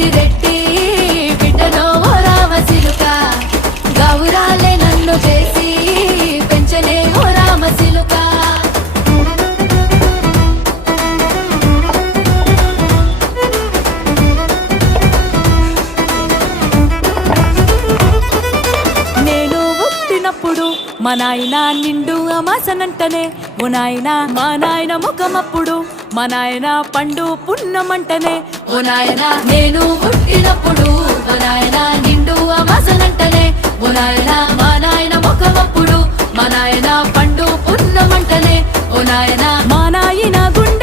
పెద్దిరెడ్డి బిడ్డనో ఓ రామసిలుక గౌరాలే నన్ను చేసి పెంచనే ఓ రామసిలుక నేను పుట్టినప్పుడు మా నాయన నిండు అమాసనంటనే ఓ నాయన మా నాయన ముఖమప్పుడు మా నాయన పండు పున్నమంటనే ఓ నాయన నేను పుట్టినప్పుడు మా నాయన నిండు అమాసనంటనే ఓ నాయన మా నాయన ముఖమప్పుడు మా నాయన పండు పున్నమంటనే ఓ నాయన మా నాయన గుండె